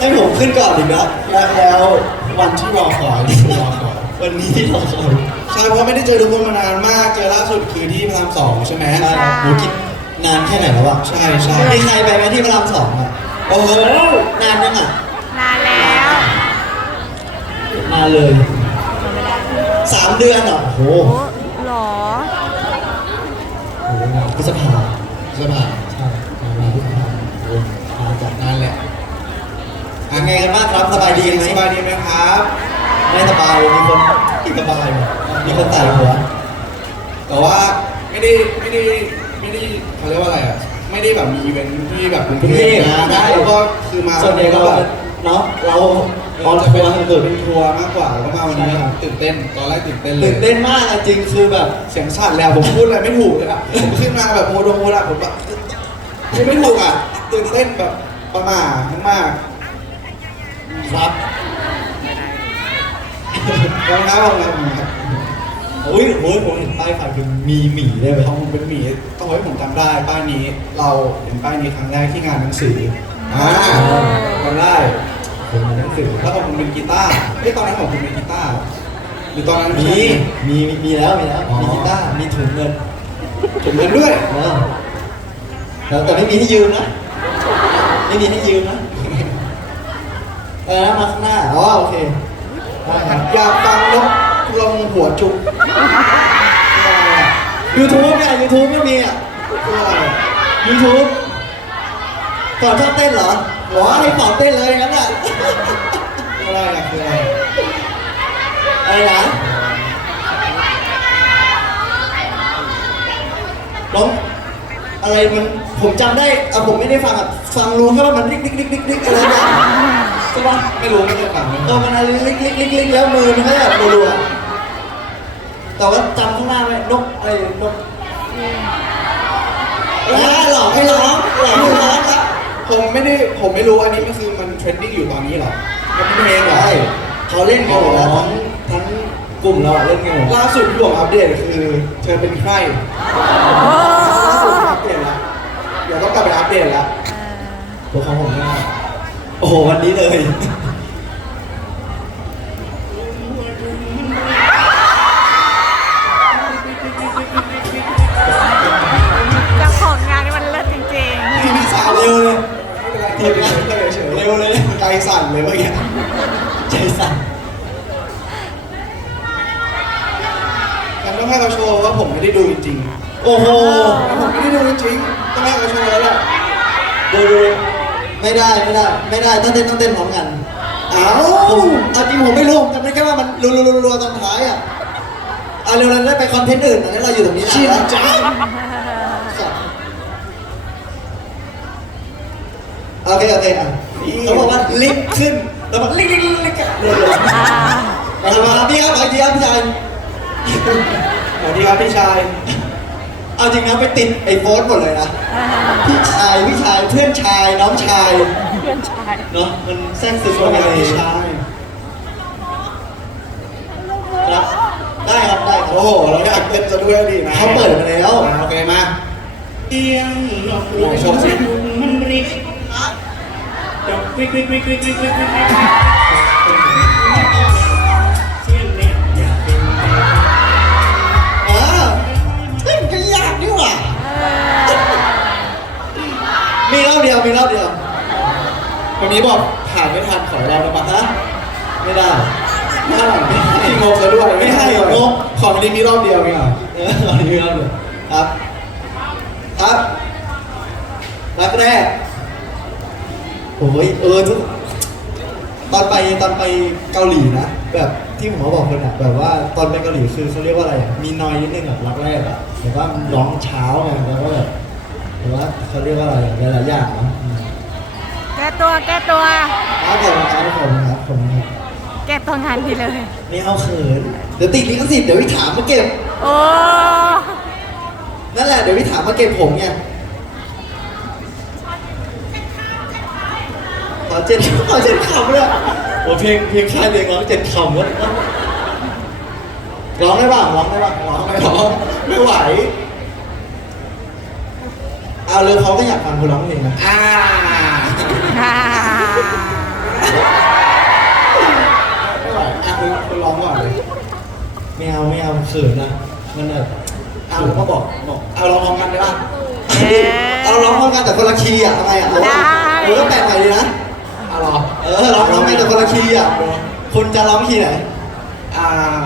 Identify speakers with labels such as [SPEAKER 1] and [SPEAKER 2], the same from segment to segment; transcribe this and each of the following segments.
[SPEAKER 1] ให้ผมขึ้นก่อนอีกนะ
[SPEAKER 2] และแล้ววันที่รอคอยที่รอคอย
[SPEAKER 1] วันนี้ที่เราคอย
[SPEAKER 2] ใช่เพราะไม่ได้เจอทุกคนมานานมาก เจอล่าสุดคือที่พระรามสองใช่ไหม
[SPEAKER 1] ใช่ครับโหกินนานแค่ไหนแล้วอะ
[SPEAKER 2] ใช่ใช่
[SPEAKER 1] มีใครไปไหมที่พระรามสองอะ
[SPEAKER 2] โอ้โห
[SPEAKER 1] นานยังอะ
[SPEAKER 3] นานแล้ว
[SPEAKER 1] นานเลยสามเดือนเหรอโอ้โห
[SPEAKER 3] โอ้หรอ
[SPEAKER 1] โอ้โหพฤษภา
[SPEAKER 2] สบาย
[SPEAKER 1] ใช่มา อะไงกันบ้างครับสบายดีไหม
[SPEAKER 2] สบายดีไหมครับ
[SPEAKER 1] ไม่สบาย มีคนติดสบายไหมมีคนใส่หัว
[SPEAKER 2] แต่ว่าไม่ได้ไม่ได้ไม่ได้เขาเรียกว่าอะไรอะ ไม่ได้แบบมีอีเวนท์ที่แบบกรุงเทพนะแล้วก็คือมา
[SPEAKER 1] ส่วนใหญ่เรา
[SPEAKER 2] แบบ
[SPEAKER 1] เนาะเราอ
[SPEAKER 2] เรา
[SPEAKER 1] อน
[SPEAKER 2] จะ
[SPEAKER 1] ทั
[SPEAKER 2] เป็น
[SPEAKER 1] วร์
[SPEAKER 2] เกิดเป็นทัวร์มากกว่าแล้วก็มาวันนี้
[SPEAKER 1] ใช่ครับ
[SPEAKER 2] ตื่นเต้นตอนแรกตื่นเต้นเลย
[SPEAKER 1] ตื่นเต้นมากอะจริงคือแบบ
[SPEAKER 2] เสียงสั่นแล้วผมพูดอะไรไม่ถูกเลยอะผมขึ้นมาแบบโมโดโมดอะผมแบบพูดไม่ถูกอะตื่นเต้นแบบประหม่ามากๆ ครับขอบคุณครับขอบคุณครับขอบคุณครับ
[SPEAKER 1] โอ้ยโอ้ยผมเห็นป้ายไฟคือมีหมีได้ไหม
[SPEAKER 2] ของผมเป็นหมีต้องให้ผมจำได้ป้ายนี้ เราเห็นป้ายนี้ครั้งแรกที่งานหนังสืออ่าจำได้
[SPEAKER 1] ผมมีหนังสือ
[SPEAKER 2] แล้วของผมเป็นกีตาร์เอ้ยตอนนั้นของผมเป็นกีตาร์หรือตอนนั้น
[SPEAKER 1] มีมีมีมีแล้วมีแล้วมีกีตาร์มีถุงเงิน
[SPEAKER 2] ผมเล่นด้วย
[SPEAKER 1] เออแล้วแต่ไม่มีให้ยืมนะไม่มีให้ยืมนะเออมาข้างหน้า อ๋อโอเคได้ครับ
[SPEAKER 2] อยากฟังนกลงหัวจุก
[SPEAKER 1] ยูทูบเนี่ยยูทูบไม่มีอะยูทูบก่อนชอบเต้นเหรอหรอให้ปอดเต้นเลยงั้นอะ
[SPEAKER 2] อะไรอะคืออะไร
[SPEAKER 1] อะไรนะร้องอะไรมันผมจำได้เอาผมไม่ได้ฟังอะฟังรู้แค่ว่ามันลิกลิกลิกลิกลิกอะไรเนี่ย ใช่ปะ
[SPEAKER 2] ไม่รู้ไม่เคยฟังไม่
[SPEAKER 1] เออมันอะไรลิกลิกลิกลิกแล้วมือมันก็แบบรัวๆแต่ว่าจำข้างหน้าไหมนกอะไรนกอ่าหลอกให้ร้องหลอกให้ร้องครับ
[SPEAKER 2] ผมไม่ได้ผมไม่รู้อันนี้มันคือมันเทรนดิ้งอยู่ตอนนี้เหรอมันเป็นเพลงเหรอ
[SPEAKER 1] ใช่เขาเล่นกันหมดแล้วทั้งทั้งกลุ่มเราอะเล่นกันหมด
[SPEAKER 2] ล่าสุดที่ผมอัปเดตคือเธอเป็นใครล่าสุดอัปเดตแล้วเดี๋ยวต้องกลับไปอัปเดตแล้ว
[SPEAKER 1] ตัวของผมเนี่ย โอ้โหวันนี้เลย
[SPEAKER 3] เจ้าของงานนี่มันเลิศจริง
[SPEAKER 2] พี่พี่สาว
[SPEAKER 1] เร็วเลย
[SPEAKER 2] ไม่เป็นไรทีมงานเฉยๆ
[SPEAKER 1] เร็วเลย
[SPEAKER 2] ใจสั่นเลยเมื่อกี้
[SPEAKER 1] ใจสั่น
[SPEAKER 2] งั้นต้องให้เขาโชว์ว่าผมไม่ได้ดูจริง
[SPEAKER 1] โอ้โห
[SPEAKER 2] ๆผมไม่ได้ดูจริงๆต้องให้เขาโชว์แล้วแหละ
[SPEAKER 1] ดูดู ไม่ได้ไม่ได้ ไม่ได้ต้องเต้นต้องเต้นพร้อมกัน
[SPEAKER 2] อ้าว
[SPEAKER 1] เอาจริงผมไม่รู้ผมจำได้แค่ว่ามันรัวๆๆตอนท้ายอะอะเร็วๆได้ไปคอนเทนต์อื่นตอนนี้เราอยู่ตรงนี้
[SPEAKER 2] ชินจัง
[SPEAKER 1] โอเคโอเคอะเขาบอกว่าลิฟต์ขึ้นแล้วบอกลิฟต์ลิฟต์ลิฟต์ลิฟต์เร็ว
[SPEAKER 3] ๆ
[SPEAKER 1] ๆมามาพี่ครับขออีกทีครับพี่ชาย
[SPEAKER 2] สวัสดีครับพี่ชาย
[SPEAKER 1] เอาจริงนะไปติดไอ้โฟสหมดเลยนะพี่ชายพี่ชายเพื่อนชายน้องชาย
[SPEAKER 3] เพื่อนชาย
[SPEAKER 1] เนาะมันแทรกซึม
[SPEAKER 2] สวัส
[SPEAKER 1] เข้า
[SPEAKER 2] ดี
[SPEAKER 1] มา
[SPEAKER 2] ครับ
[SPEAKER 1] ใน
[SPEAKER 2] พี่ชาย
[SPEAKER 1] ครับได้ครับได้ครับ
[SPEAKER 2] โอ้โหเราอยากเต้นจะด้วยดีนะ
[SPEAKER 1] เขาเปิดมาแล้ว
[SPEAKER 2] โอเคมา
[SPEAKER 4] เตียงนอก
[SPEAKER 2] ลองชมสิ
[SPEAKER 4] มันริกดอกวิกวิกวิกวิกวิกวิกวิก นี้
[SPEAKER 1] บอ
[SPEAKER 2] กผ่านไม่ทันขอเราได้ปะ
[SPEAKER 1] ฮะไม่ได้
[SPEAKER 2] ไม่ได้พี่งงซะด้วยไม่ให้งงขอวันนี้มีรอบเดียวเองเอ
[SPEAKER 1] เอรอบนี้มีรอบเดียวครับ ครับรักแรกโอ้ยเออทุกตอนไปตอนไปเกาหลีนะแบบที่ผมเขาบอกคนอะแบบว่าตอนไปเกาหลีคือเขาเรียกว่าอะไรอะมีนอยนิดนึงอะรักแรกอะแต่ว่าร้องเช้าไงแล้วก็แบบแต่ว่าเขาเรียกว่าอะไรอะหลายๆอย่างเนาะ อืม
[SPEAKER 3] แก้ตัวแก้ตัว
[SPEAKER 1] ครับผมครับผมครับผมครับ
[SPEAKER 3] แก้ตัวงานดีเลย
[SPEAKER 1] ไม่เอาเขินเดี๋ยวติดลิขสิทธิ์เดี๋ยวพี่ถามมาเก็บ
[SPEAKER 3] โอ้
[SPEAKER 1] นั่นแหละเดี๋ยวพี่ถามมาเก็บผมไงขอเจ็ดขอเจ็ดคำเลยโอ้เพลงเพลงค่ายเพลงร้องเจ็ดคำวะร้องได้ป่ะร้องได้ป่ะร้อง
[SPEAKER 2] ไม่
[SPEAKER 1] ไม่
[SPEAKER 2] หร
[SPEAKER 1] ร้
[SPEAKER 2] อ
[SPEAKER 1] อง
[SPEAKER 2] ไม่ไหว
[SPEAKER 1] เอาเลยเขาก็อยากฟังคุณร้องเพลงนะ
[SPEAKER 2] อ่า
[SPEAKER 3] ไม่
[SPEAKER 2] ไหวอะคุร้องก่อนเลย
[SPEAKER 1] ไม่เอาไม่เอาเขินนะมันแบบ
[SPEAKER 2] เอาผมก็บอกบอกเอาร้องพร้อมกันได้ป่ะ
[SPEAKER 3] เอา
[SPEAKER 1] ร้องพร้อมกันแต่คนละคีย์อะทำไมอะเออแปลกใหม่ดีนะ
[SPEAKER 2] เอาหรอ
[SPEAKER 1] เออร้องร้องกันแต่คนละคีย์อะคนจะร้องคีย์ไหน
[SPEAKER 2] อ่า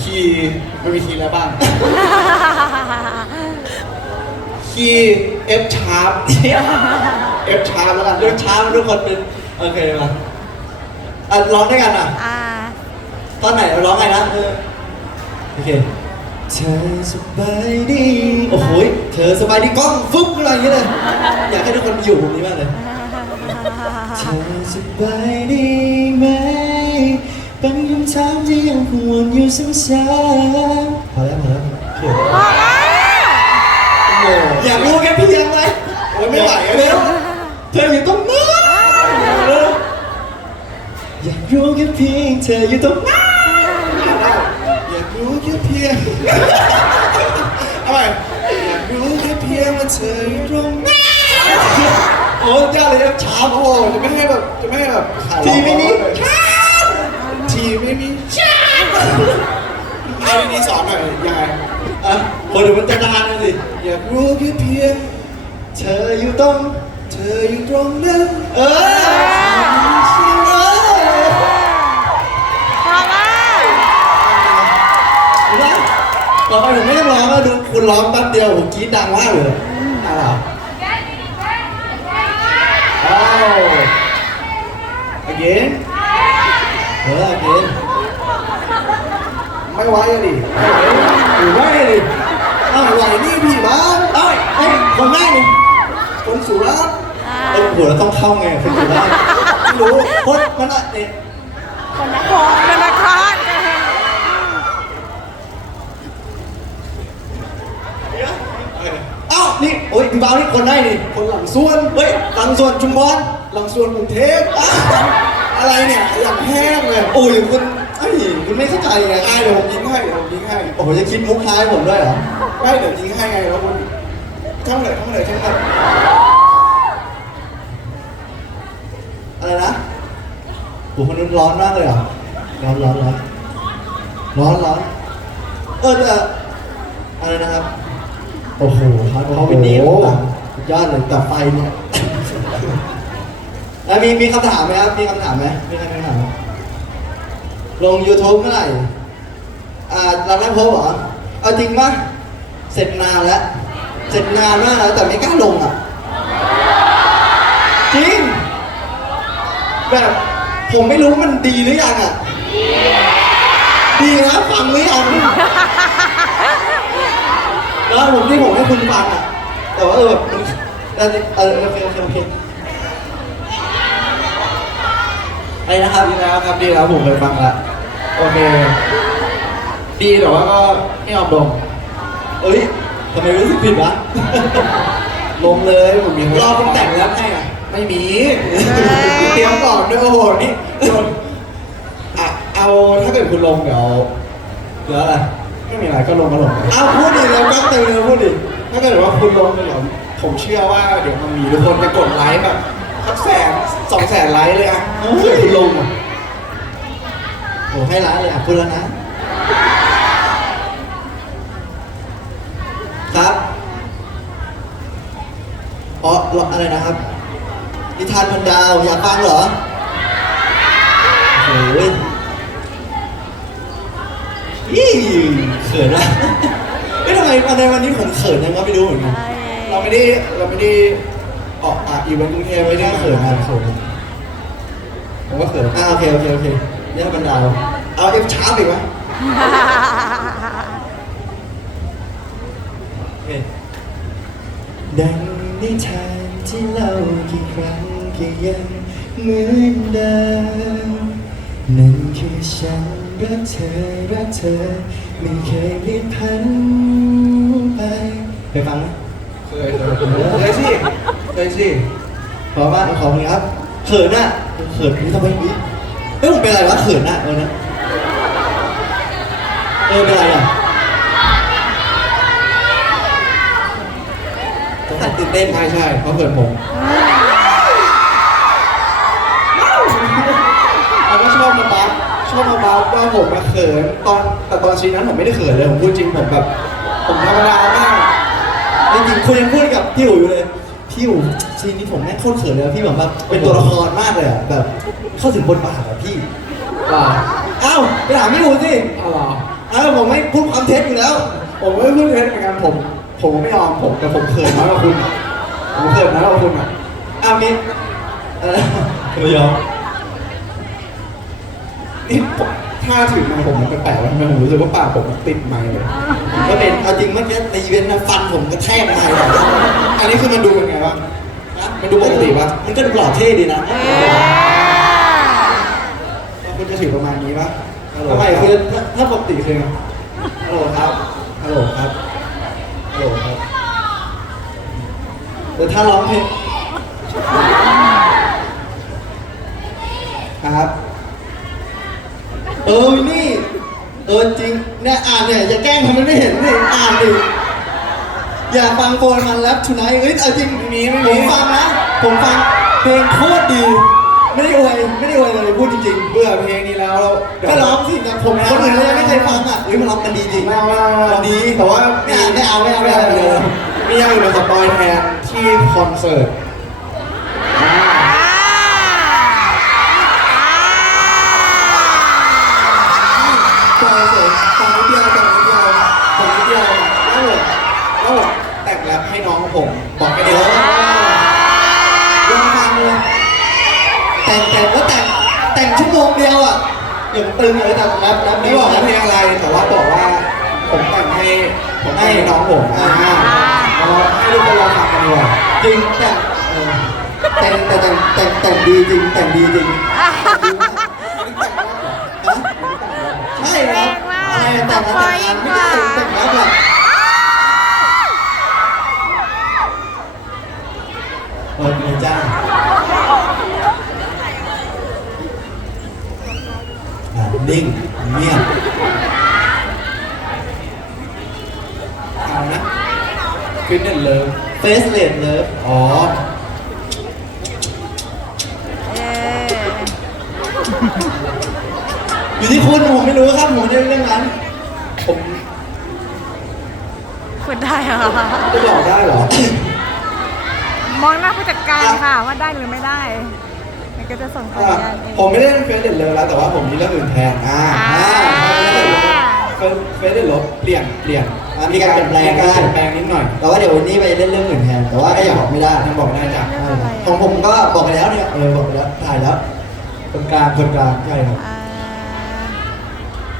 [SPEAKER 2] คีย์ม่มีคีย์อะไรบ้างคีย์ฟชาร์ป F sharp แล้วกัน
[SPEAKER 1] เรื่องช้าทุกคนเป็นโอเคมาอะร้องด้วยกันอะ
[SPEAKER 3] อ่า
[SPEAKER 1] ตอนไหนเราร้องไงนะเออโอเค เธอสบายดี โอ้โหยเธอสบายดีกล้องฟึ๊บอะไรอย่างเงี้ยเลย อยากให้ทุกคนอยู่ตรงนี้มากเลย เธอสบายดีไหมเป็นคำถามที่ยังคงวนอยู่ซ้ำๆพอแล้วพอแล้วเขิน
[SPEAKER 3] พอแล้ว
[SPEAKER 1] โอ้โหอยากรู้แค่เพียงไหม
[SPEAKER 2] โอ้ยไม่ไหว
[SPEAKER 1] เร็
[SPEAKER 2] แล้ว
[SPEAKER 1] ว เธออยู่ตรงนั้นอยากรู้แค่เพียงเธออยู่ตรงนั้น
[SPEAKER 2] อยากรู้แค่เพียงเอาใหม่อยากรู้แค่เพียงว่าเธออยู่ตรงนั้น
[SPEAKER 1] โอ้ยากเลยนะช้า
[SPEAKER 2] โอ้จะไม่ให้แบบจะไม่ให้แบบขาด
[SPEAKER 1] ทีไม่มี
[SPEAKER 2] ทีไม่มีเอาดีๆสอนหน่อยยังไง
[SPEAKER 1] อะคนเดี๋ยวมันจะนานเลยสิ
[SPEAKER 2] อยากรู้แค่เพียง
[SPEAKER 1] เธออยู่ตรง
[SPEAKER 2] ออยู่ตรงนั้น
[SPEAKER 1] เออเอนไหมต่อไปผมไม่ต้องร้องแล้วดูคุณร้องแป๊บเดียวผมกรี๊ดดังมากเลยอ้าวอ้าว
[SPEAKER 2] again
[SPEAKER 1] เออเกิน
[SPEAKER 2] ไม่ไหวอะดิ
[SPEAKER 1] หรือว่าไงดิ
[SPEAKER 2] เอ้าวไหวนี่พี่บ้า
[SPEAKER 1] เอ้ยเอ้ยคนง่ายนี่
[SPEAKER 2] คนสุราษฎร์
[SPEAKER 3] อ่า
[SPEAKER 1] เออหัวเราต้องเข้าไงคุณอยู่ได้ไม่รู้คนมันอะเนี่ย
[SPEAKER 3] คนนครคนนคร
[SPEAKER 1] เอ้านี่โอ้ยพี่บ้าวนี่คนได้นี่
[SPEAKER 2] คนหลังส่วน
[SPEAKER 1] เฮ้ยหลังส่วนชุมพร
[SPEAKER 2] หลังส่วนกรุงเทพอะอะไรเนี่ยอย่างแห้งเลย
[SPEAKER 1] โอ้ยคุณเอ้ยคุณไม่เข้าใจไง
[SPEAKER 2] อะเดี๋ยวผมยิงให้เดี๋ยวผมยิงให้
[SPEAKER 1] โอ้โหจะคิดมุกท้ายผมด้วยเหรอ
[SPEAKER 2] ไม่เดี๋ยวยิงให้ไงแล้วคุณท่องเลยท่องเลยท่องเลย
[SPEAKER 1] อะไรนะโอ้โหมันร้อนมากเลยเหรอร้อนร้อนร้อนร้อนร้อนเออแต่อะไรนะครับ โอ้โหเขาเขาเป็นนี้ต่างสุดยอดเลยกับไฟเนี่ยแล้วมีมีคำถามไหมครับ มีคำถามไหมมีใครมีคำถามไหมลง YouTube เมื่อไหร่ อ่าเราได้พบเหรอ เอาจริงปะเสร็จนานแล้ว เสร็จนานมากแล้วแต่ไม่กล้าลงอะ จริง แบบผมไม่รู้มันดีหรือยังอะ ดีนะฟังหรือยังแล้วผมที่ผมให้คุณฟังอะ แต่ว่าเออแบบมันเออเออโอเคโอเคโอเคอะไรนะครับ
[SPEAKER 2] ดีแล้วครับดีแล้วผมเคยฟังแล้วโอเค ดีแต่ว่าก็ไม่ยอมลง
[SPEAKER 1] เอ้ยทำไมรู้สึกผิดวะ
[SPEAKER 2] ลงเลยผมมี
[SPEAKER 1] รอคุณแต่งแล้วให้อะ
[SPEAKER 2] ไม่มีเตรียมก่อนด้วยโอ้โหนี่โดนอะเอาถ้าเกิดคุณลงเดี๋ยว
[SPEAKER 1] เหลืออะไร
[SPEAKER 2] ไม่มีอะไรก็ลงก็ลง
[SPEAKER 1] เอาพูดดิเราก็เต็มเลยพูดดิ
[SPEAKER 2] ถ้าเกิดว่าคุณลงเดี๋ยวผมเชื่อว่าเดี๋ยวมันมีทุกคนจะกดไลค์แบบสักแสนสองแสนไลค์เลยอะถ้าเกิดคุณลงอะ
[SPEAKER 1] โอ้ให้ร้านเลยอะพูดแล้วนะ ครับอ๋ออะไรนะครับ นิทานพันดาวอยากฟังเหรอโอ้โหยี่เขินอะเอ้ยทำไมในวันนี้ผมเขินยังก็ไม่รู้เหมือนกัน
[SPEAKER 2] เราไม่ได้เราไม่ได้ออกอะอีเวนต์กรุงเทพ
[SPEAKER 1] ไม่
[SPEAKER 2] ไม่
[SPEAKER 1] ได้
[SPEAKER 2] ได้
[SPEAKER 1] เขิ
[SPEAKER 2] เขิ
[SPEAKER 1] น
[SPEAKER 2] น
[SPEAKER 1] อะ
[SPEAKER 2] นะ
[SPEAKER 1] เขินอะ
[SPEAKER 2] ผมก็เขิน
[SPEAKER 1] อ่าโอเคโอเคโอเคเรียกพันดาวเอาเอฟชาร์ปอีกไหมโอเคดังนิทานที่เล่ากี่ครั้ง ก็ยังเหมือนเดิมนั่นคือฉันรักเธอรักเธอ ไม่เคยเปลี่ยนพันไปเคยฟังไหม
[SPEAKER 2] เคยเคยเคยสิเคยสิ
[SPEAKER 1] ขอบ้านขอบคุณครับเขินอะเขินนี่ทำไมนี่เฮ้ยผมเป็นอะไรวะเขินอะเออนะเออเป็นอะไรอะต้องตื่นเต้น
[SPEAKER 2] ใช่ใช่เพราะเขินผมเราก็ ชอบมาบัฟชอบมาบัฟว่าผมผมมาเขินตอนแต่ตอนซีนนั้นผมไม่ได้เขินเลยผมพูดจริงผมแบบผมธรรมดามาก
[SPEAKER 1] จริงๆคุณยังพูดกับพี่อู๋อยู่เลยพี่อู๋ซีนนี้ผมแม่งโคตรเขินเลยอะพี่แบบว่าเป็นตัวละครมากเลยอะแบบเข้าถึงบทบาทอะพี่
[SPEAKER 2] เหรอ
[SPEAKER 1] อ้าวไปถามพี่อู๋สิ
[SPEAKER 2] เอาเหรอ
[SPEAKER 1] อ้าวผมไม่พูดความเท็จอยู่แล้ว
[SPEAKER 2] ผมไม่พูดเท็จเหมือนกันผม ผมไม่ยอมผมแต่ผมเขินน้อยกว่าคุณอะผมเขินน้อยกว่าคุณอะ
[SPEAKER 1] อ้าวมีเออ ไม่ยอม
[SPEAKER 2] นี่ผมถ้าถือไมค์ผมมันแปลกๆแล้วทำไมผมรู้สึกว่าปากผมมันติดไมค์เลย
[SPEAKER 1] ก็เป็นเอาจริงเมื่อกี้ในอีเวนต์นะฟันผมกระแทกมาเลย
[SPEAKER 2] อันนี้คือมันดูเป็นไงบ้างมันดูปกติปะ
[SPEAKER 1] มันก็ดูหล่อเท่ดีนะ
[SPEAKER 3] เออ
[SPEAKER 2] คุณจะถือประมาณนี้ปะ
[SPEAKER 1] ทำไมคือถ้าถ้าปกติคือไงฮัลโหลครับฮัลโหลครับฮัลโหลครับแต่ถ้าร้องเพลง
[SPEAKER 2] ครับ
[SPEAKER 1] เออนี่ เออจริงเนี่ยอ่านเนี่ยอย่าแกล้งทำมันไม่เห็นนี่อ่านดิอย่าฟังโฟนมันแล้วทุนายเอ้ยเอาจริง
[SPEAKER 2] ม่มีไม่
[SPEAKER 1] ผ
[SPEAKER 2] มี
[SPEAKER 1] มฟังนะ ผมฟังเพลงโคตรดี ไม่ได้อวยไม่ได้อวยเลยพูดจริง
[SPEAKER 2] เบื่อเพลงนี้แล้วเรา
[SPEAKER 1] ๆก็ร้องสิแต่ผมคนอื่นยังไม่เคยฟังอะเฮ้ยมันร้องกันดีจริง
[SPEAKER 2] ไม่เอาไม่เอาไม่เอา
[SPEAKER 1] มันดี
[SPEAKER 2] แต่ว่า
[SPEAKER 1] ไม่เอาไม่เอาไม่เอาไม่เอาเลย
[SPEAKER 2] มีอย่างอื่นมาสปอยแทนที่คอนเสิร์ต คอนเสิร์ตตอนนิดเดียวตอนนิดเดียวตอนนิดเดียวแล้วผมแล้วผมแต่งแรปให้น้องผมบอกไปเดียว
[SPEAKER 1] ลองฟังเลยแต่งแต่งก็แต่งแต่งชั่วโมงเดียวอะอย่างตึงเลยแต่แรปแรป
[SPEAKER 2] ไม่บอกว่าเพลงอะไรแต่ว่าบอกว่าผมแต่งให้ผมให้น้องผมอ่าเราให้ทุกคนลองฟังกันดีกว่า
[SPEAKER 1] จริงแต่งเออแต่งแต่แต่งแต่งแต่งดีจริงแต่งดีจริงใช่ครับอะไรอะ แต่งแล้วแต่งงานไม่ได้แต่งแล้วแบบเออเลยจ้าอะนิ่งเงียบ
[SPEAKER 2] เอานะฟิตเนสเลย
[SPEAKER 1] เฟสเลดเลิฟอ๋อ
[SPEAKER 3] เออ
[SPEAKER 1] อยู่ที่คุณผมไม่รู้ครับผมไม่ได้เรื่องนั้น
[SPEAKER 2] ผม
[SPEAKER 3] คุณ ได้เหรอ
[SPEAKER 2] จะบอกได้เหรอ
[SPEAKER 3] มองหน้าผู้จัดการค่ะ ว่าได้หรือไม่ได้มันก็จะส่งสัญ
[SPEAKER 2] อะ
[SPEAKER 3] ญาณเอง
[SPEAKER 2] ผมไม่ได้เล่นเฟซเด็ดเลยแล้วแต่ว่าผมมีเรื่องอื่นแทนอ่า
[SPEAKER 3] อ่า
[SPEAKER 2] เฟซเฟซเด็ดลบเปลี่ยนเปลี่ยน
[SPEAKER 1] อะมีการเปลี่ยนแปลง
[SPEAKER 2] มี
[SPEAKER 1] ได้
[SPEAKER 2] การเปลี่ยนแปลงนิดหน่อย
[SPEAKER 1] แต่ว่าเดี๋ยววันนี้ไปเล่นเรื่องอื่นแทน แต่ว่าก็ยังบอกไม่ได้
[SPEAKER 2] ยังบอกไม่ได้จ้ะ
[SPEAKER 3] เรื่องอะไร
[SPEAKER 1] ของผมก็บอกไปแล้วเนี่ย เออบอกไปแล้วถ่ายแล้วคนกลางคนกลางใช่ครับ
[SPEAKER 3] อ่า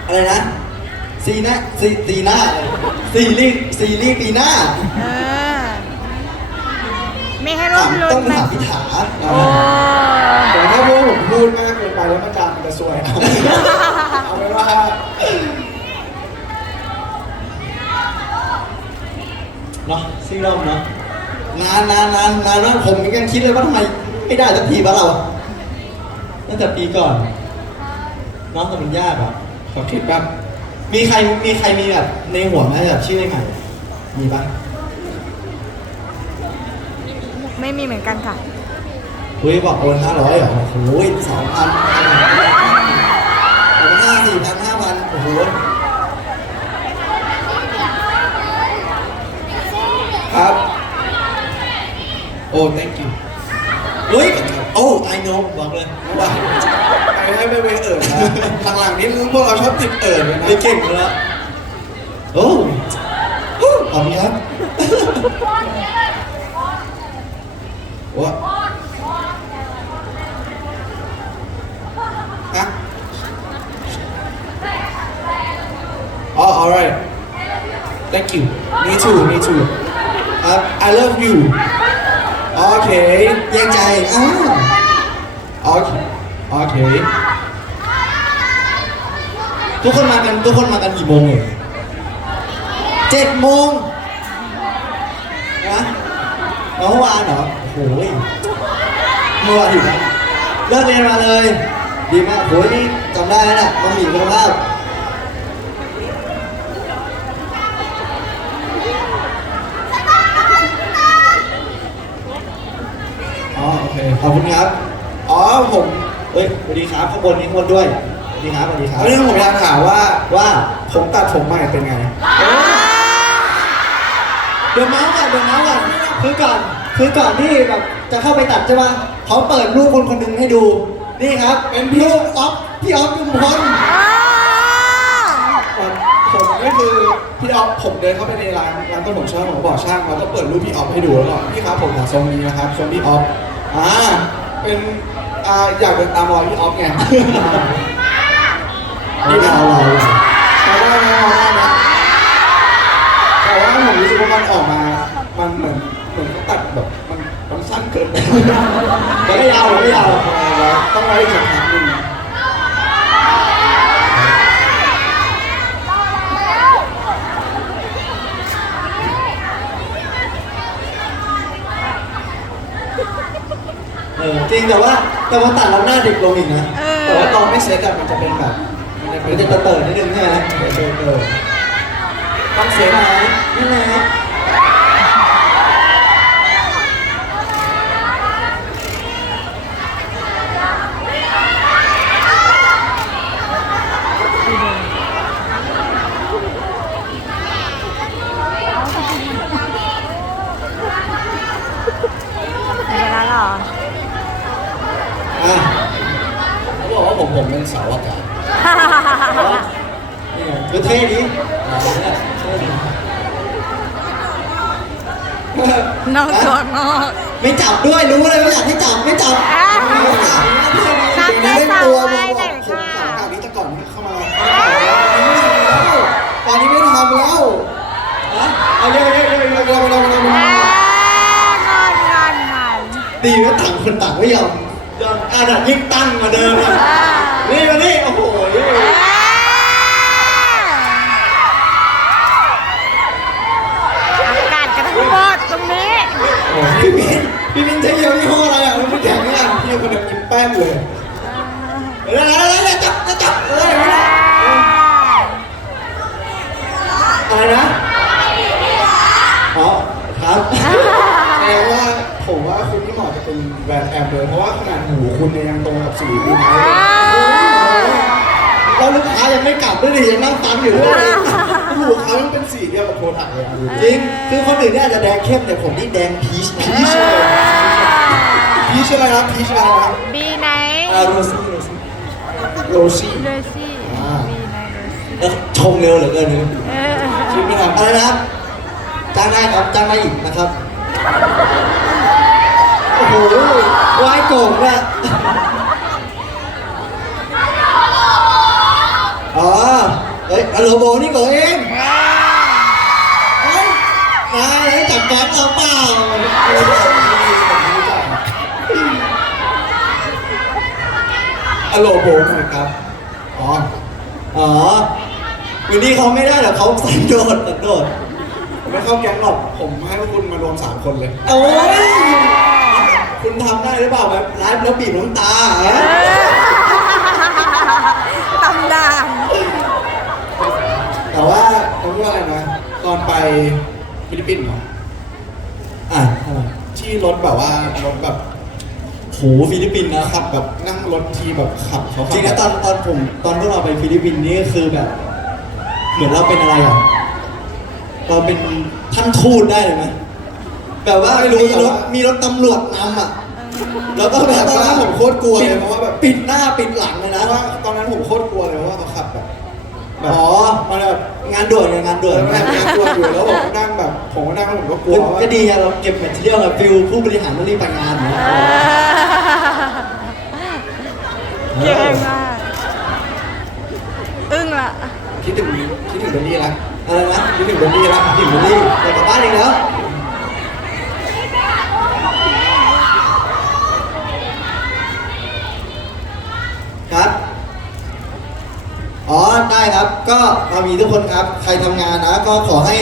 [SPEAKER 1] อะไรนะ ซีน่าซีซีน่าซีรีส์ซีรีส์ปีหน้า
[SPEAKER 3] เออมีให้ร่ว
[SPEAKER 1] ถาม
[SPEAKER 3] มลุ้
[SPEAKER 1] ต้อง
[SPEAKER 3] นไหม
[SPEAKER 1] ถามพิถา
[SPEAKER 3] โอ้
[SPEAKER 2] แต่ถ้าพวกผมพูดมากเกินไปแล้วมันจะมันจะซวยเอาเอาเป็นว่า
[SPEAKER 1] เนาะซีรอมเนาะนานนานนานนานแล้วผมยังคิดเลยว่าทำไมไม่ได้สักทีวะเราตั้งแต่ปีก่อนเน้องแต่มันยากอะ
[SPEAKER 2] ขอคิดแป๊บ
[SPEAKER 1] มีใครมีใครมีแบบในหัวไหมแบบชื่อใหม่มีปะ
[SPEAKER 3] ไม่มีเหมือนกันค่ะ
[SPEAKER 1] เฮ้ยบอกโอนห้าร้อยเหรอโอ้โหสองพันโอนห้าสี่พันห้าพันโอ้โห
[SPEAKER 2] ครับ โอ้ thank you
[SPEAKER 1] เฮ้ย โอ้ไอโนบอกเลย
[SPEAKER 2] ว่า ไปให้ไปไปเอิญนะหลังๆนี้พวกเราชอบติดเอิญเลยนะ
[SPEAKER 1] ไม่เก่งแล้วโอ้ขอบคุณครับ
[SPEAKER 2] ว่าฮะอ๋อ alright thank you me too me too
[SPEAKER 1] ครับ
[SPEAKER 2] I love you โอเค
[SPEAKER 1] แยกใจอ้าว
[SPEAKER 2] โอเค โอเค
[SPEAKER 1] ทุกคนมากันทุกคนมากันกี่โมงเลยเจ็ดโมงนะเมื่อวานเหรอโอ้โหเมื่อวานอยู่นะเลิกเรียนมาเลย ดีมากโหนี่จำได้แล้วน่ะบะหมี่คุณภาพ
[SPEAKER 2] อ๋อโอเค
[SPEAKER 1] ขอบคุณครับ
[SPEAKER 2] อ๋อผม
[SPEAKER 1] เฮ้ยสวัสดีครับข้างบนนี้ข้างบนด้วย
[SPEAKER 2] อ
[SPEAKER 1] สวัสดีครับสวัสดีครับ
[SPEAKER 2] อันนี้ผมอยากถามว่า
[SPEAKER 1] ว่า
[SPEAKER 2] ผมตัดผมใหม่เป็นไง
[SPEAKER 1] เดี๋ยวเมาส์ก่อนเดี๋ยวเมาส์ก่อนคือก่อนคือก่อนที่แบบจะเข้าไปตัดใช่ปะเขาเปิดรูปคนคนหนึ่งให้ดู นี่ครับ เป็นรูปออฟพี่ออฟยุมพล
[SPEAKER 2] ผมก็คือพี่ออฟผมเดินเข้าไปในร้านร้านต้นผมชอบผมก็บอกช่างแล้วก็เปิดรูปพี่ออฟให้ดูแล้วก็พี่ครับผมขอทรงนี้นะครับทรงพี่ออฟอ่าเป็น อ่าอยากเดินตามรอยพี่ออฟไง
[SPEAKER 1] นี่เราเรา
[SPEAKER 2] พอได้ไหมพอได้ไหมแต่ว่าผมรู้สึกว่ามันออกมา มันเหมือนเหมือนเขาตัดแบบมันมันสั้นเกินไป
[SPEAKER 1] ไม่ยาวไม่ยาว
[SPEAKER 2] ต้องไว้อีกสักพักหนึ่ง
[SPEAKER 1] เออจริงแต่ว่า แต่ว่าตัดแล้วหน้าเด็กลงอีกนะ
[SPEAKER 3] เอ
[SPEAKER 2] แต่
[SPEAKER 3] อ
[SPEAKER 2] ว่าตอนไม่เซ็ตอะมันจะเป็นแบบมันจะเป็
[SPEAKER 1] มันนจะเติร์ดนิดนึงใช่ไหม
[SPEAKER 2] เออเออ
[SPEAKER 1] ต้องเสียงหายนี่แหละครับ
[SPEAKER 3] เวลาเหรอ
[SPEAKER 1] อะ
[SPEAKER 2] เขาบอกว่าผมผมเป็นเสาอากาศ
[SPEAKER 1] นี่ไงคือเท่ดีอ๋อเนี่ยเท่ดี
[SPEAKER 3] นอกตัวงอก
[SPEAKER 1] ไม่จับด้วยรู้เลยว่าอยากให้จับไม่จับ
[SPEAKER 3] อ่า
[SPEAKER 1] ไม่จับ
[SPEAKER 3] จับ
[SPEAKER 2] เดี๋ยว
[SPEAKER 3] ได้
[SPEAKER 2] นี้เล่น
[SPEAKER 3] สาว
[SPEAKER 2] ตัว
[SPEAKER 3] ไว้
[SPEAKER 2] ผม
[SPEAKER 3] ห
[SPEAKER 2] บ
[SPEAKER 3] น่
[SPEAKER 2] อ
[SPEAKER 3] อก ย
[SPEAKER 2] ผม
[SPEAKER 3] ค่ะ
[SPEAKER 2] เสาอากาศนี้แต่ก่อนเข้ามาตอนนี้ไม่ทำแล้ว
[SPEAKER 1] ฮะเอาเร็วเร็วเร็วเร็ว
[SPEAKER 2] เราเราเราเรา
[SPEAKER 3] อ่างอนงอนงอน
[SPEAKER 1] ดีนะต่างคนต่าง ไม่ยอมยอมอะดัดยิ่งตั้งมาเดิมอะ
[SPEAKER 3] อ่า
[SPEAKER 1] นี่มานี่โอ้โหนี่
[SPEAKER 3] อากาศกระทั้งหมดตรงนี้
[SPEAKER 1] พี่มินพี่มินใช้เยี่ห้ออะไรอะมันเป็นแข็งอะ
[SPEAKER 2] พี่คนนึงยิ้มแป้นเลย
[SPEAKER 1] เดี๋ยวเดี๋ยวเดี๋ยวเดี๋ยวจับจับจับเอ้ยไม่ได้อะไรนะอ๋อครับ
[SPEAKER 2] แปลว่าผมว่าคุณที่เหมาะจะเป็น แบรนด์แอมเลยเพราะว่าขนาดหูคุณเนี่ยยังตรงกับสีปีนี้เลย
[SPEAKER 1] แล้วลูกค้ายังไม่กลับด้วยดิยังนั่งฟังอยู่ด้วยดิ
[SPEAKER 2] หูเขายังเป็นสีเดียวกับโปรดักต์เลยอะดู
[SPEAKER 1] จริงคือคนอื่นเนี่ยอาจจะแดงเข้มแต่ผมนี่แดงพีชนะ
[SPEAKER 2] พีชเลยพีชอะไรครับพีชอะไรครับ
[SPEAKER 3] บีไหน
[SPEAKER 1] อ่าโรซี่โรซี่
[SPEAKER 2] โรซี่
[SPEAKER 3] โรซี่บีไหนโรซี่
[SPEAKER 1] แล้วชงเร็วเหลือเกินเลย
[SPEAKER 3] เออ
[SPEAKER 2] คิดไม่ทัน
[SPEAKER 1] อะไรนะครับจ้างได้ครับจ้างได้อีกนะครับ โอ้โหวายโก่งเนี่ยอ๋อเอ้ยอโลโบนี่โกเองเฮ้ยนายเฮ้ยจับแก๊งเอาเปล่า
[SPEAKER 2] อโลโบน่อยครับ อ๋อ
[SPEAKER 1] อ๋อวันนี้เขาไม่ได้หรอกเขาใส่โดดสันโดด
[SPEAKER 2] ไม่เข้าแก๊งหรอกผมให้พวกคุณมารวมสามคนเลย
[SPEAKER 1] โอ้ย คุณทำได้หรือเปล่าแบบไลฟ์แล้วบีบน้ำตาเหรอ
[SPEAKER 3] ตำนาน
[SPEAKER 2] แต่ว่าผมว่าอะไรนะตอนไปฟิลิปปินส์เนาะ
[SPEAKER 1] อะทำไม
[SPEAKER 2] ที่รถแบบว่ารถแบบ
[SPEAKER 1] โหฟิลิปปินส์นะ
[SPEAKER 2] ขับแบบนั่งรถทีแบบขับเขา
[SPEAKER 1] จริงนะตอนตอนผมตอนพวกเราไปฟิลิปปินส์นี่คือแบบ เหมือนเราเป็นอะไรอะเราเป็นท่านทูตได้เลยไหม แบบว่ามีรถมีรถตำรวจนำอะแล้วก็แบบ
[SPEAKER 2] ตอนนั้นผมโคตรกลัวเลยเพราะว่าแบบ
[SPEAKER 1] ปิดหน้าปิดหลังเลย
[SPEAKER 2] เพ
[SPEAKER 1] นะ
[SPEAKER 2] ราะว่าตอนนั้นผมโคตรกลัวเลยเพราะว่าเขาขับแบบแบบ
[SPEAKER 1] อ๋อ
[SPEAKER 2] มันแบบ
[SPEAKER 1] งานด่วนไงงานด่วน
[SPEAKER 2] แม่งน่ากลัวอยู่แล้วผมก็นั่งแบบผมก็นั่งแล้วผมก็กลัว
[SPEAKER 1] ก็
[SPEAKER 2] ว่า
[SPEAKER 1] ก็ดีอะเราเก็บแมทเทียลกับฟิลผู้บริหารต้องรีบไปงานนะ
[SPEAKER 3] เก่งมากอึ้งละ
[SPEAKER 2] คิดถึงคิดถึงเบนนี่ละ
[SPEAKER 1] อะไรนะ
[SPEAKER 2] คิดถึงเบนนี่ละ
[SPEAKER 1] ดิ่งบุรีอยากกลับบ้านอีกแล้ว ครับ อ๋อ ได้ครับ ก็มามีทุกคนครับ ใครทำงานนะ ก็ขอให้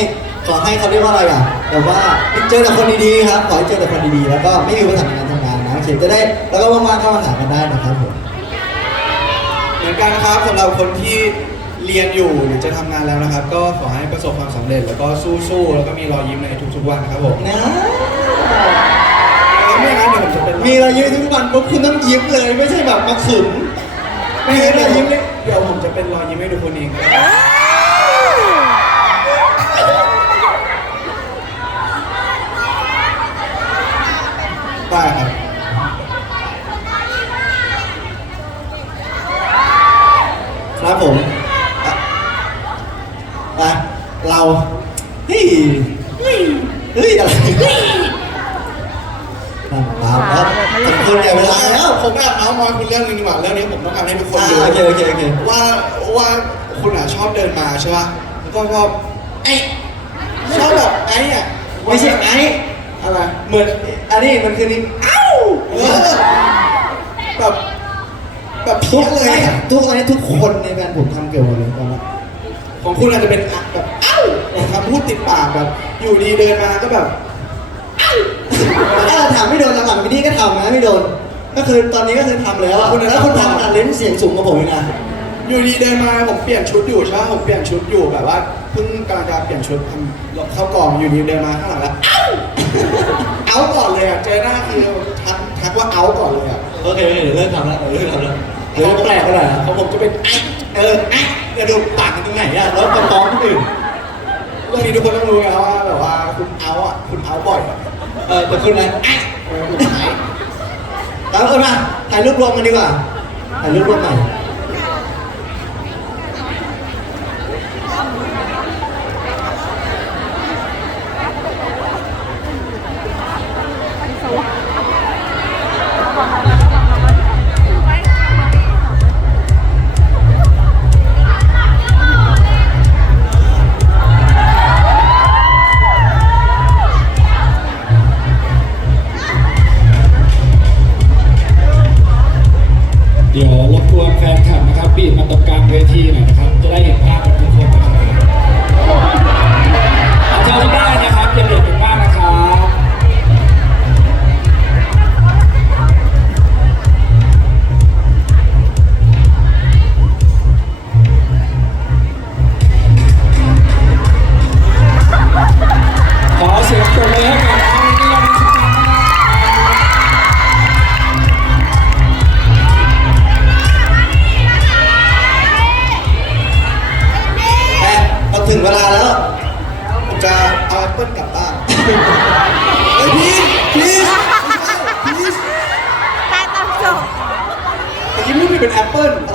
[SPEAKER 1] ขอให้เขาเรียกว่าอะไรอะแบบว่าเจอแต่คนดีๆครับ ขอให้เจอแต่คนดีๆ แล้วก็ไม่มีปัญหาในการทำงานนะโอเคจะได้ แล้วก็ว่างๆเข้ามาหากันได้นะครับผม
[SPEAKER 2] เหมือนกันนะครับสำหรับคนที่เรียนอยู่หรือจะทำงานแล้วนะครับ ก็ขอให้ประสบความสำเร็จแล้วก็สู้ๆ แล้วก็มีรอยยิ้มในทุกๆวันนะครับผม
[SPEAKER 1] นะ
[SPEAKER 2] แล้วไม่งั้นเดี๋ยวผมจะเป็น
[SPEAKER 1] มีอะไรเยอะทุกวันปุ๊บคุณต้องยิ้มเลย ไม่ใช่แบบมาขึม
[SPEAKER 2] ไม่งั้นเดี๋ยวยิ้มเลย เดี๋ยวผมจะเป็นรอยยิ้มให้ทุกคนเองก็ได้ได้ครับ
[SPEAKER 1] ครับผมอะอะเราเฮ้ยเฮ้ยเฮ้ยอะไรเฮ้ยตามแล้วสมควรแก่เวลาแล้ว
[SPEAKER 2] ผมอยากเมาส์มอยคุณเรื่องนึงดีกว่าเรื่องนี้ ผมต้องการให้ทุกคน
[SPEAKER 1] อ่า
[SPEAKER 2] ดู
[SPEAKER 1] โอเคโอเคโอเค
[SPEAKER 2] ว่าว่าคุณอะชอบเดินมาใช่ป่ะแล้วก็ชอบไอ้ชอบแบบไอ้อะ
[SPEAKER 1] ไม่ใช่ไอ้
[SPEAKER 2] อะไร
[SPEAKER 1] เหมือนอันนี้มันคือนี่เอ้า
[SPEAKER 2] เออแบบแบบ
[SPEAKER 1] ทุ
[SPEAKER 2] เพี้
[SPEAKER 1] ก
[SPEAKER 2] ยเลย
[SPEAKER 1] ไม่
[SPEAKER 2] อะ
[SPEAKER 1] ทุกอันนี้ทุกคนในแฟนผมทำเกี่ยวกับเลยตอนนั้น
[SPEAKER 2] ของคุณอาจจะเป็นอะแบบเอ้าคำพูดติดปากแบบ อยู่ดีเดินมาก็แบบ
[SPEAKER 1] ถ้าถามไม่โดนหลังๆไปนี่ก็ทำนะไม่โดน ก็คือตอนนี้ก็คือทำแล้วอะแล้วคุณทำขนาดเล่นเสียงสูงกว่าผมอีกนะ
[SPEAKER 2] อยู่ดีเดินมาผมเปลี่ยนชุดอยู่ใช่ไหมผมเปลี่ยนชุดอยู่แบบว่าเพิ่งกำลังจะเปลี่ยนชุดทำเข้ากล่องอยู่ดีเดินมาข้างหลังแล้วเอ้าเอาก่อนเลยอะเจอหน้าคือทักทักว่าเอาก่อนเลยอะ
[SPEAKER 1] โอเคโอเคเดี๋ยวเลิกทำแล้วเออเลิกทำแล้วเดี๋ยวแปลกก็ได้นะ
[SPEAKER 2] ของผมจะเป็นไอ้
[SPEAKER 1] เออไอ้กระดูกปากกันตรงไหนอะแล้วมาฟ้องคนอื่น
[SPEAKER 2] เรื่องนี้ทุกคนต้องรู้ไงว่าแบบว่าคุณเอาอะคุณเอาบ่อยอะ
[SPEAKER 1] เออแต่คุณนะไอ้
[SPEAKER 2] เออคุณไอ้
[SPEAKER 1] แล้ว เออมาถ่ายรูปรวมกันดีกว่าถ่ายรูปรวมหน่อย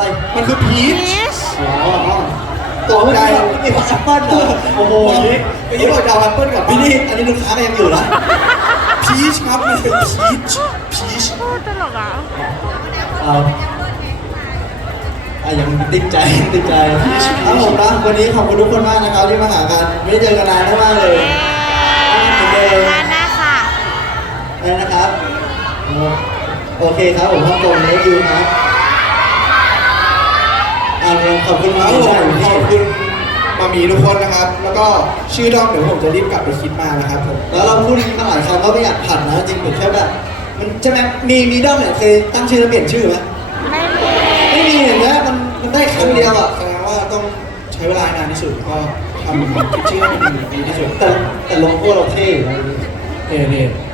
[SPEAKER 2] อะ
[SPEAKER 1] ไร
[SPEAKER 2] มันคือพีช
[SPEAKER 3] พีช
[SPEAKER 2] อ๋อ
[SPEAKER 1] ตัวไม่ได้ไม่มีแอปเปิ้ลเหรอโอ้โห
[SPEAKER 2] เมื่อกี้บอกจะเอาแอปเปิลกลับ
[SPEAKER 1] พี่
[SPEAKER 2] บ้าน
[SPEAKER 1] นี่อันนี้ลูกค้าก็ยังอยู่นะ
[SPEAKER 2] พีชครับมันเป็นพีชพีช
[SPEAKER 3] พูดตลกอะ
[SPEAKER 1] เอาอะยังติดใจติดใจครับผมนะวันนี้ขอบคุณทุกคนมากนะครับที่มาหากันไม่ได้เจอกันนานมากๆเลย
[SPEAKER 3] เย้ร้านหน้าค่ะ
[SPEAKER 1] นะนะครับ โอเคครับผมฮ่องกงเนยูครับอ่า ขอบคุณ
[SPEAKER 2] ค
[SPEAKER 1] มา
[SPEAKER 2] รั
[SPEAKER 1] ก
[SPEAKER 2] บผม
[SPEAKER 1] ที่
[SPEAKER 2] ขอบคุณมามีทุกคนนะครับ แล้วก็ชื่อด้อมเดี๋ยวผมจะรีบกลับไปคิดมานะครับผม
[SPEAKER 1] แล้วเราพูดมาหลายครั้งว่าไม่อยากผัดนะจริงผมแค่แบบมันใช่ไหมมีมีด้อมเนี่ยเคยตั้งชื่อแล้วเปลี่ยนชื่อไหม
[SPEAKER 3] ไม่มี
[SPEAKER 1] ไม่มีเห็นไหมมันมันได้ครั้งเดียวอะ
[SPEAKER 2] แสดงว่าต้องใช้เวลานานที่สุดก็ทำคิดชื่อให้มันดีที่สุด
[SPEAKER 1] แต่แต่โลโก้เราเท่อยู่นะ
[SPEAKER 2] เน่เน่เ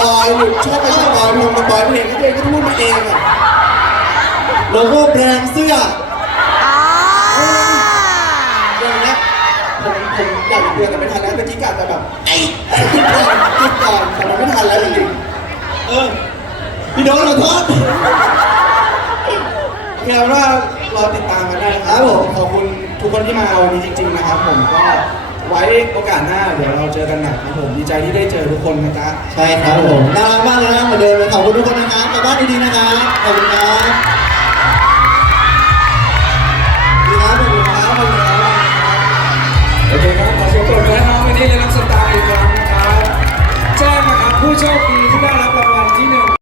[SPEAKER 2] ผมนั้นมันสปอยหรือชอบไปสปอยผมสปอยเพลงก็ตัวเองก็พูดมาเองอะ
[SPEAKER 1] โลโก้แบรนด์เสื้อ
[SPEAKER 3] อ๋อ
[SPEAKER 2] อย่างเงี้ยผมผมอยากจะเตือนแต่ไม่ทันแล้วเมื่อกี้กะจะแบบไอ้คิดก่อนคิดก่อนแต่มันไม่ทันแล้วจริงๆ
[SPEAKER 1] เออพี่โดนขอโทษ
[SPEAKER 2] เพียงว่ารอติดตามกันได้นะครับผมขอบคุณทุกคนที่มาวันนี้จริง ๆ นะครับ ผมก็ ไว้โอกาสหน้า เดี๋ยวเราเจอกันนะครับผมดีใจที่ได้เจอทุกคนนะจ๊ะ
[SPEAKER 1] ใช่ครับผมน่ารักมากเลยนะเหมือนเดิมเขอบคุณทุกคนนะครับกลับบ้านดีๆนะครับขอบคุณครับดีครับขอบคุณ
[SPEAKER 4] โอเคครับขอเสียงปรบมือให้น้องวันนี้เลยรักสตาร์อีกครั้งนะครับแจ้งนะครับผู้โชคดีที่ได้
[SPEAKER 1] รับ